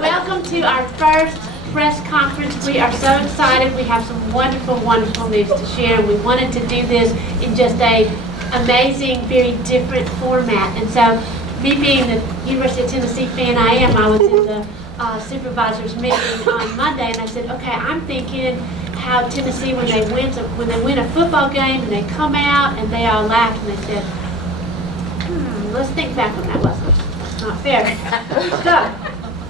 Welcome to our first press conference. We are so excited. We have some wonderful, wonderful news to share. We wanted to do this in just a amazing, very different format. And so, me being the University of Tennessee fan I was in the supervisors meeting on Monday, and I said, okay, I'm thinking how Tennessee, when they win a football game and they come out and they all laugh and they said, let's think back on that. That's not fair. So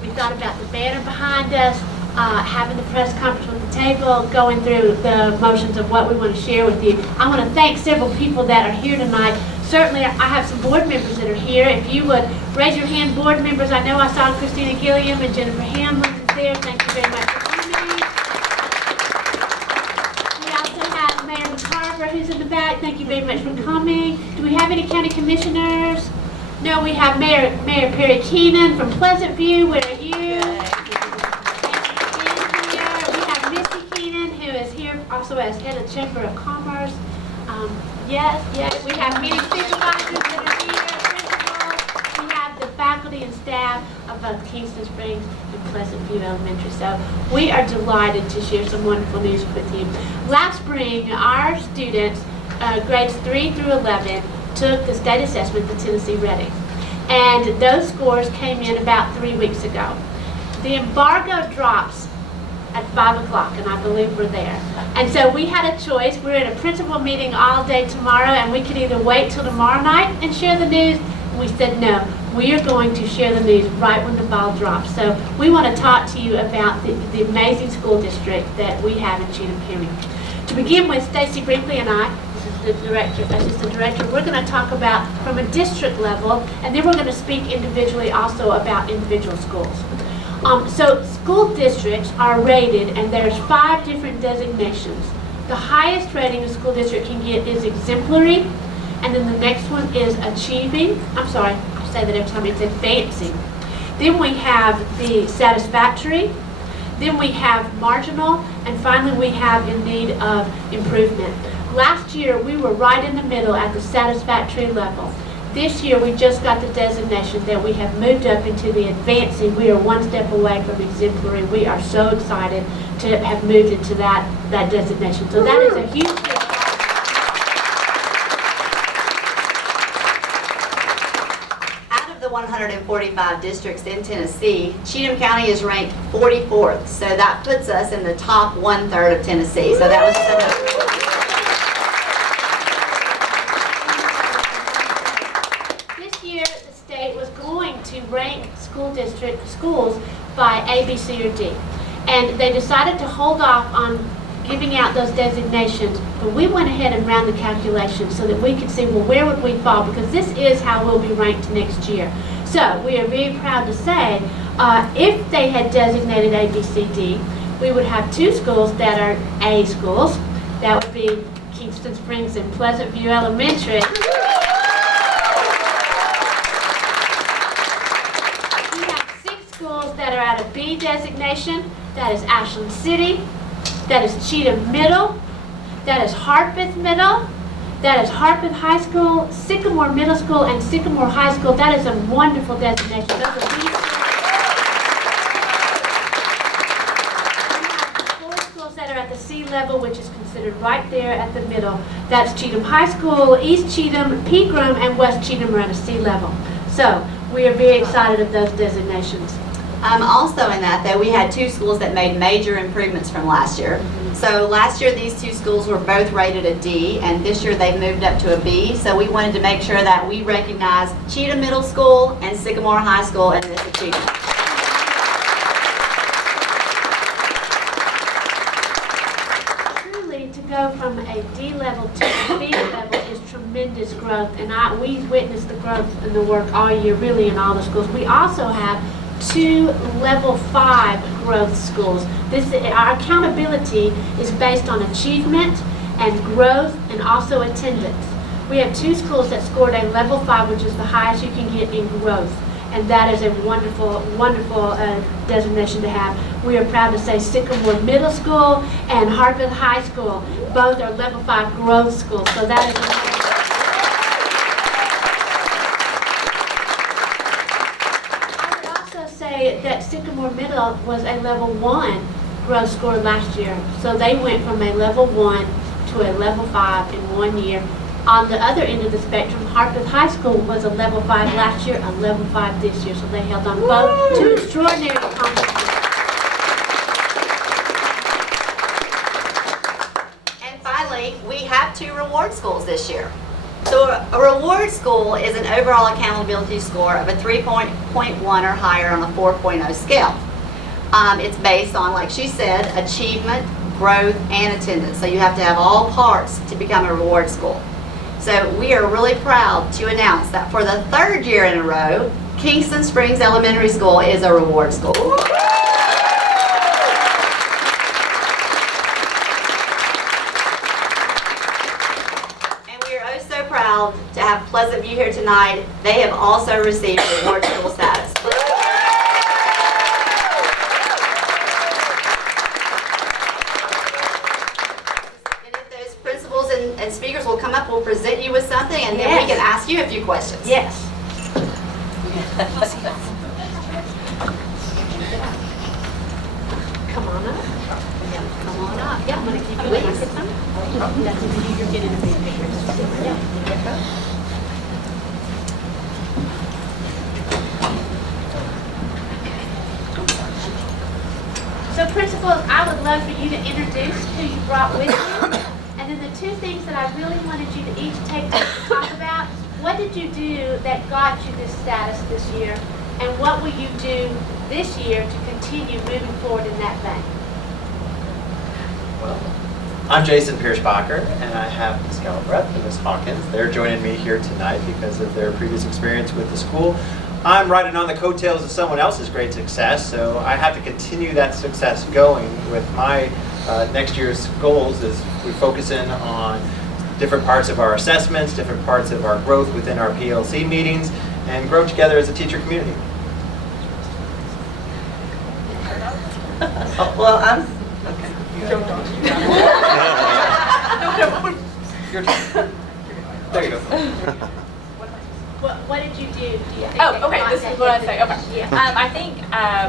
we thought about the banner behind us, having the press conference with the table, going through the motions of what we want to share with you. I want to thank several people that are here tonight. Certainly, I have some board members that are here. If you would raise your hand, board members. I know I saw Christina Gilliam and Jennifer Hamlin is there. Thank you very much for coming. We also have Mayor McCarver, who's in the back. Thank you very much for coming. Do we have any county commissioners? No, we have Mayor Perry Keenan from Pleasant View. Where are you? We have Missy Keenan, who is here also as head of Chamber of Commerce. Yes, we have many supervisors that are here, principals. We have the faculty and staff of both Kingston Springs and Pleasant View Elementary. So we are delighted to share some wonderful news with you. Last spring, our students, grades 3 through 11, took the state assessment to Tennessee Reading. And those scores came in about 3 weeks ago. The embargo drops at 5 o'clock, and I believe we're there. And so we had a choice. We're in a principal meeting all day tomorrow, and we could either wait till tomorrow night and share the news. And we said, no, we are going to share the news right when the ball drops. So we want to talk to you about the amazing school district that we have in Cheatham County. To begin with, Stacy Brinkley and I, this is the director, assistant director, we're going to talk about from a district level, and then we're going to speak individually also about individual schools. So school districts are rated, and there's 5 different designations. The highest rating a school district can get is exemplary, and then the next one is achieving. I'm sorry, I say that every time, it's advancing. Then we have the satisfactory, then we have marginal, and finally we have in need of improvement. Last year we were right in the middle at the satisfactory level. This year, we just got the designation that we have moved up into the advancing. We are one step away from exemplary. We are so excited to have moved into that designation. So that is a huge deal. Out of the 145 districts in Tennessee, Cheatham County is ranked 44th. So that puts us in the top 1/3 of Tennessee. So that was rank schools by A, B, C, or D. And they decided to hold off on giving out those designations, but we went ahead and ran the calculations so that we could see, well, where would we fall? Because this is how we'll be ranked next year. So we are very proud to say, if they had designated A, B, C, D, we would have 2 schools that are A schools. That would be Kingston Springs and Pleasant View Elementary. That are at a B designation. That is Ashland City, that is Cheatham Middle, that is Harpeth Middle, that is Harpeth High School, Sycamore Middle School, and Sycamore High School. That is a wonderful designation. Those are B schools. We have 4 schools that are at the C level, which is considered right there at the middle. That's Cheatham High School, East Cheatham, Pegram, and West Cheatham are at a C level. So we are very excited of those designations. Also in that, though, we had 2 schools that made major improvements from last year. So last year, these 2 schools were both rated a D, and this year they've moved up to a B. So we wanted to make sure that we recognize Cheatham Middle School and Sycamore High School in this achievement. Truly, to go from a D level to a B level is tremendous growth, and we've witnessed the growth in the work all year, really, in all the schools. We also have 2 level 5 growth schools. Our accountability is based on achievement and growth and also attendance. We have 2 schools that scored a level 5, which is the highest you can get in growth. And that is a wonderful, wonderful designation to have. We are proud to say Sycamore Middle School and Harpeth High School, both are level 5 growth schools. So that is a that Sycamore Middle was a level 1 growth score last year. So they went from a level 1 to a level 5 in 1 year. On the other end of the spectrum, Harpeth High School was a level 5 last year, a level 5 this year. So they held on both to extraordinary accomplishments. And finally, we have 2 reward schools this year. So a reward school is an overall accountability score of a 3.1 or higher on a 4.0 scale. It's based on, like she said, achievement, growth, and attendance. So you have to have all parts to become a reward school. So we are really proud to announce that for the 3rd year in a row, Kingston Springs Elementary School is a reward school. Proud to have Pleasant View here tonight. They have also received reward school status. And if those principals and speakers will come up, we'll present you with something, and then we can ask you a few questions. Yes. Come on up. Come on up. Yeah, I'm going to keep you waiting. You're getting a big picture. So principals, I would love for you to introduce who you brought with you. And then the 2 things that I really wanted you to each take to talk about. What did you do that got you this status this year? And what will you do this year to continue moving forward in that vein? Well, I'm Jason Pierce-Bacher, and I have Ms. Galbraith and Ms. Hawkins. They're joining me here tonight because of their previous experience with the school. I'm riding on the coattails of someone else's great success, so I have to continue that success going with my next year's goals as we focus in on different parts of our assessments, different parts of our growth within our PLC meetings, and grow together as a teacher community. Well, I'm okay. Your turn. There you go. What did you do? Do you think Oh, that okay, got this that is what I you say, did? okay. Yeah. I think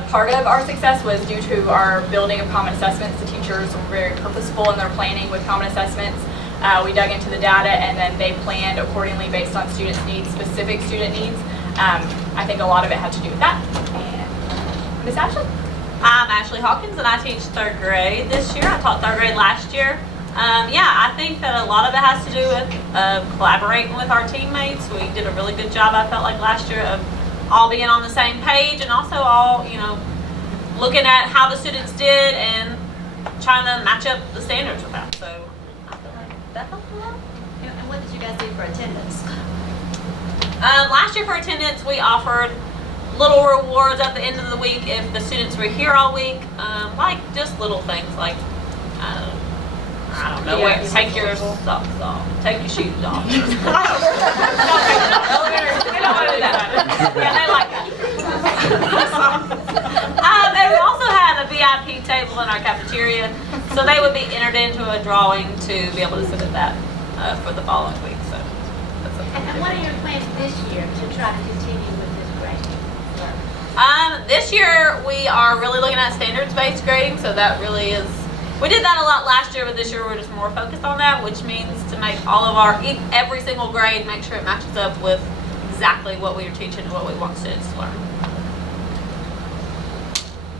part of our success was due to our building of common assessments. The teachers were very purposeful in their planning with common assessments. We dug into the data and then they planned accordingly based on students' needs, specific student needs. I think a lot of it had to do with that. And Miss Ashley? I'm Ashley Hawkins and I teach 3rd grade this year. I taught 3rd grade last year. Yeah, I think that a lot of it has to do with collaborating with our teammates. We did a really good job, I felt like, last year of all being on the same page and also all, looking at how the students did and trying to match up the standards with that. So I feel like that helped a lot. And what did you guys do for attendance? Last year for attendance, we offered little rewards at the end of the week if the students were here all week, like just little things like, I don't know, Yeah, take your socks off, take your shoes off. They don't want to do that. Yeah, they like that. And we also had a VIP table in our cafeteria, so they would be entered into a drawing to be able to sit at that for the following week. So that's And what are your plans this year to try to continue with this grade? This year we are really looking at standards-based grading, so that really is, we did that a lot last year, but this year we're just more focused on that, which means to make all of our, every single grade, make sure it matches up with exactly what we are teaching and what we want students to learn.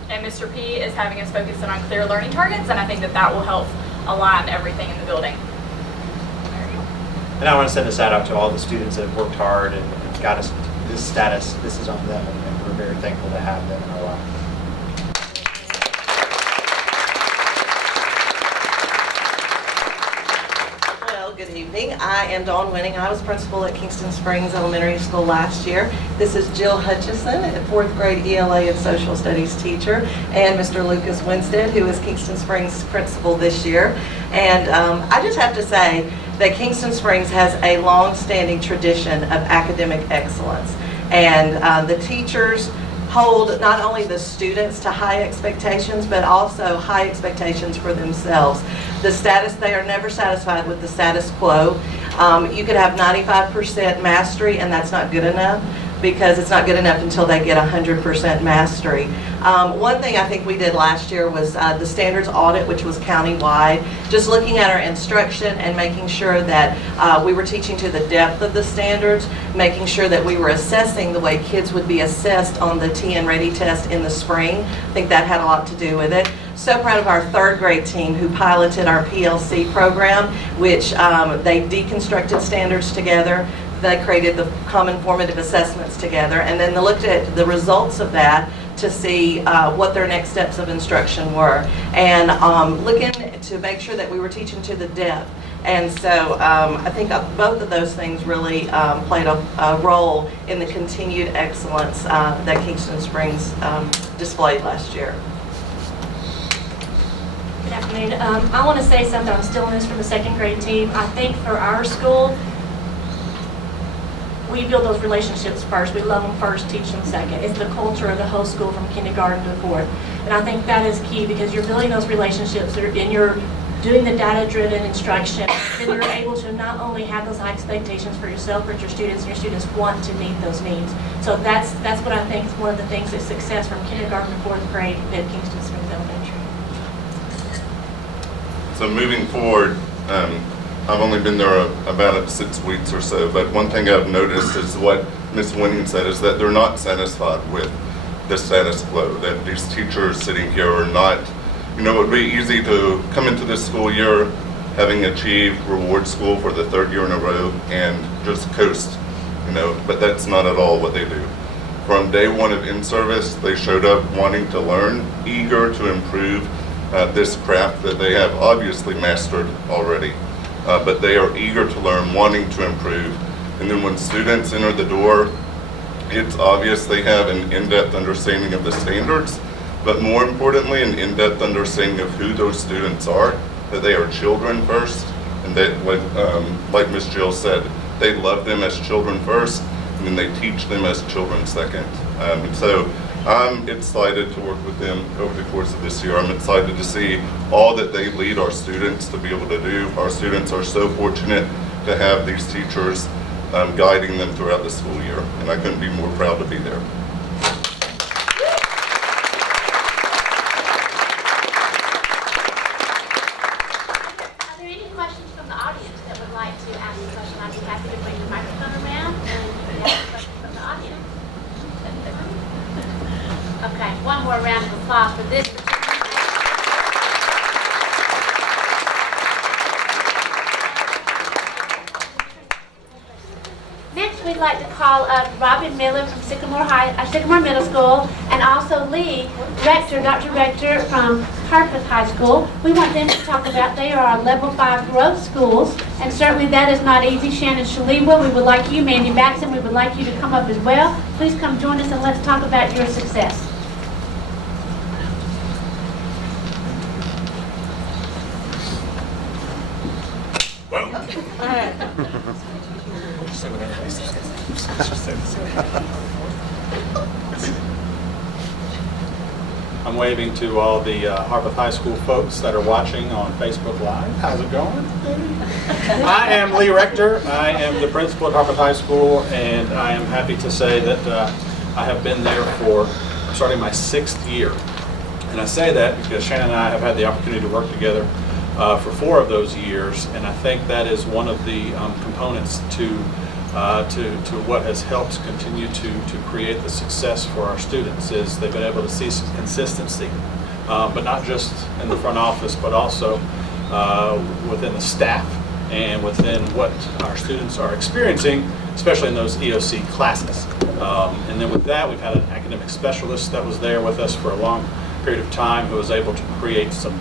And Mr. P is having us focus in on clear learning targets, and I think that that will help align everything in the building. And I want to send a shout out to all the students that have worked hard and got us this status. This is on them, and we're very thankful to have them in our lives. Well, good evening. I am Dawn Winning. I was principal at Kingston Springs Elementary School last year. This is Jill Hutchison, a 4th grade ELA and social studies teacher, and Mr. Lucas Winstead, who is Kingston Springs principal this year. And I just have to say that Kingston Springs has a long-standing tradition of academic excellence. And the teachers hold not only the students to high expectations, but also high expectations for themselves. The status, they are never satisfied with the status quo. You could have 95% mastery and that's not good enough. because it's not good enough until they get 100% mastery. One thing I think we did last year was the standards audit, which was countywide, just looking at our instruction and making sure that we were teaching to the depth of the standards, making sure that we were assessing the way kids would be assessed on the TN Ready test in the spring. I think that had a lot to do with it. So proud of our third grade team who piloted our PLC program, which they deconstructed standards together. They created the common formative assessments together, and then they looked at the results of that to see what their next steps of instruction were, and looking to make sure that we were teaching to the depth. And so I think both of those things really played a role in the continued excellence that Kingston Springs displayed last year. Good afternoon. I want to say something. I'm still in this from the second grade team. I think for our school, we build those relationships first. We love them first, teach them second. It's the culture of the whole school from kindergarten to fourth. And I think that is key because you're building those relationships and you're doing the data-driven instruction. Then you're able to not only have those high expectations for yourself, but your students, and your students want to meet those needs. So that's what I think is one of the things that success from kindergarten to fourth grade at Kingston Springs Elementary. So moving forward, I've only been there about 6 weeks or so, but one thing I've noticed is what Ms. Winning said is that they're not satisfied with the status quo, that these teachers sitting here are not, it would be easy to come into this school year having achieved reward school for the third year in a row and just coast, but that's not at all what they do. From day one of in-service, they showed up wanting to learn, eager to improve this craft that they have obviously mastered already. But they are eager to learn, wanting to improve. And then when students enter the door, it's obvious they have an in-depth understanding of the standards, but more importantly, an in-depth understanding of who those students are, that they are children first, and that, like Ms. Jill said, they love them as children first, and then they teach them as children second. So I'm excited to work with them over the course of this year. I'm excited to see all that they lead our students to be able to do. Our students are so fortunate to have these teachers guiding them throughout the school year, and I couldn't be more proud to be there. Are there any questions from the audience that would like to ask a question? I'd be happy to bring the microphone around and ask questions from the audience. Okay, one more round of applause for this. Next, we'd like to call up Robin Miller from Sycamore Middle School, and also Lee Rector, Dr. Rector from Harpeth High School. We want them to talk about, they are our level 5 growth schools, and certainly that is not easy. Shannon Shaliwa, we would like you, Mandy Baxton, we would like you to come up as well. Please come join us and let's talk about your success. I'm waving to all the Harpeth High School folks that are watching on Facebook Live. How's it going? I am Lee Rector. I am the principal at Harpeth High School, and I am happy to say that I have been there for starting my 6th year. And I say that because Shannon and I have had the opportunity to work together for 4 of those years, and I think that is one of the components to what has helped continue to create the success for our students is they've been able to see some consistency, but not just in the front office, but also within the staff and within what our students are experiencing, especially in those EOC classes. And then with that, we've had an academic specialist that was there with us for a long period of time who was able to create some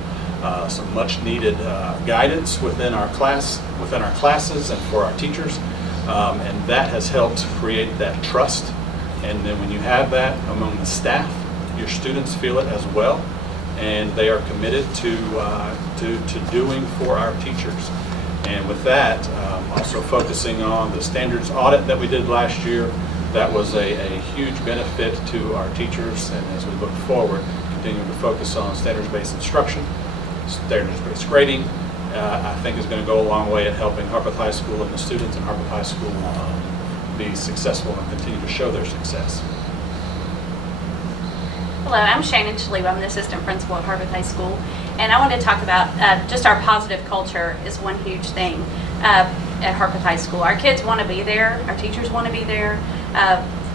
much needed guidance within our classes and for our teachers. And that has helped create that trust. And then when you have that among the staff, your students feel it as well, and they are committed to doing for our teachers. And with that, also focusing on the standards audit that we did last year, that was a huge benefit to our teachers. And as we look forward, continuing to focus on standards-based instruction, standards-based grading, I think is going to go a long way in helping Harpeth High School and the students in Harpeth High School be successful and continue to show their success. Hello, I'm Shannon Shalewa. I'm the assistant principal at Harvard High School, and I wanted to talk about just our positive culture is one huge thing at Harvard High School. Our kids want to be there. Our teachers want to be there.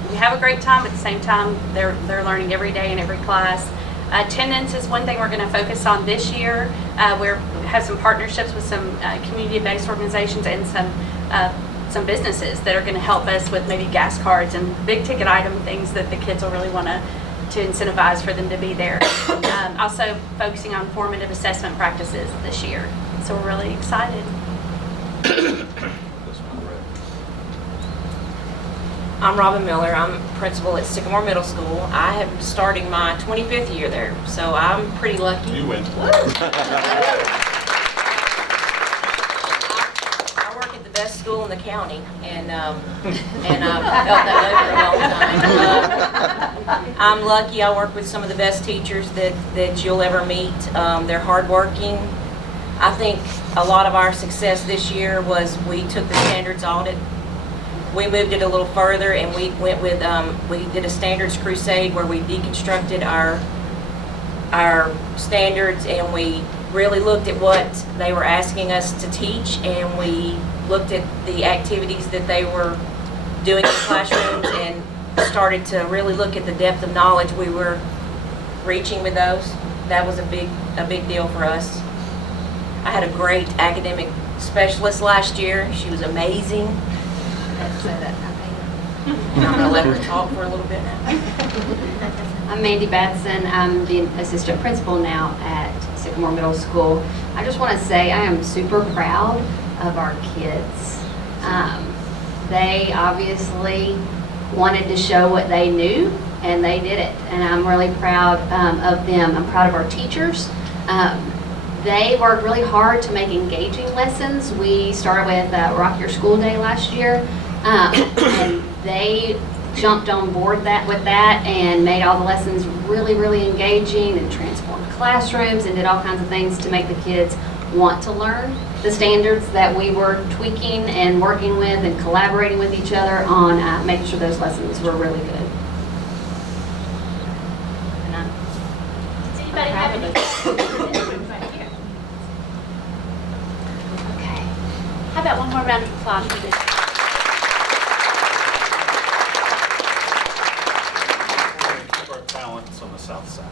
We have a great time. At the same time, they're learning every day in every class. Attendance is one thing we're going to focus on this year. We have some partnerships with some community-based organizations and some businesses that are going to help us with maybe gas cards and big ticket item things that the kids will really want to incentivize for them to be there. Also focusing on formative assessment practices this year. So we're really excited. I'm Robin Miller. I'm principal at Sycamore Middle School. I am starting my 25th year there, so I'm pretty lucky. You win. I work at the best school in the county, and I've felt that way for a long time. I'm lucky. I work with some of the best teachers that you'll ever meet. They're hardworking. I think a lot of our success this year was we took the standards audit. We moved it a little further, and we went with we did a standards crusade where we deconstructed our standards, and we really looked at what they were asking us to teach, and we looked at the activities that they were doing in classrooms and started to really look at the depth of knowledge we were reaching with those. That was a big deal for us. I had a great academic specialist last year. She was amazing. I have to say that. And I'm going to let her talk for a little bit now. I'm Mandy Batson. I'm the assistant principal now at Sycamore Middle School. I just want to say I am super proud of our kids. They obviously wanted to show what they knew, and they did it. And I'm really proud of them. I'm proud of our teachers. They worked really hard to make engaging lessons. We started with Rock Your School Day last year, and they jumped on board with that and made all the lessons really, really engaging and transformed classrooms and did all kinds of things to make the kids want to learn the standards that we were tweaking and working with and collaborating with each other on making sure those lessons were really good. Does anybody have any? Right here. Okay. How about one more round of applause for this? Our talents on the south side.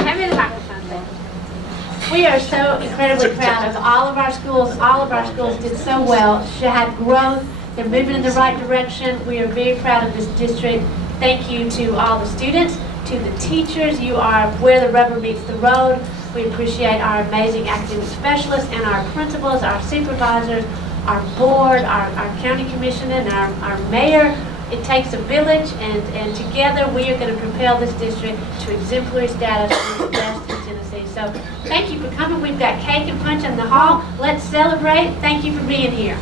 Hand me the microphone, please. We are so incredibly proud of all of our schools. All of our schools did so well. She had growth. They're moving in the right direction. We are very proud of this district. Thank you to all the students, to the teachers. You are where the rubber meets the road. We appreciate our amazing academic specialists and our principals, our supervisors, our board, our county commissioner, and our mayor. It takes a village, and together we are going to propel this district to exemplary status for the best in Tennessee. So thank you for coming. We've got cake and punch in the hall. Let's celebrate. Thank you for being here.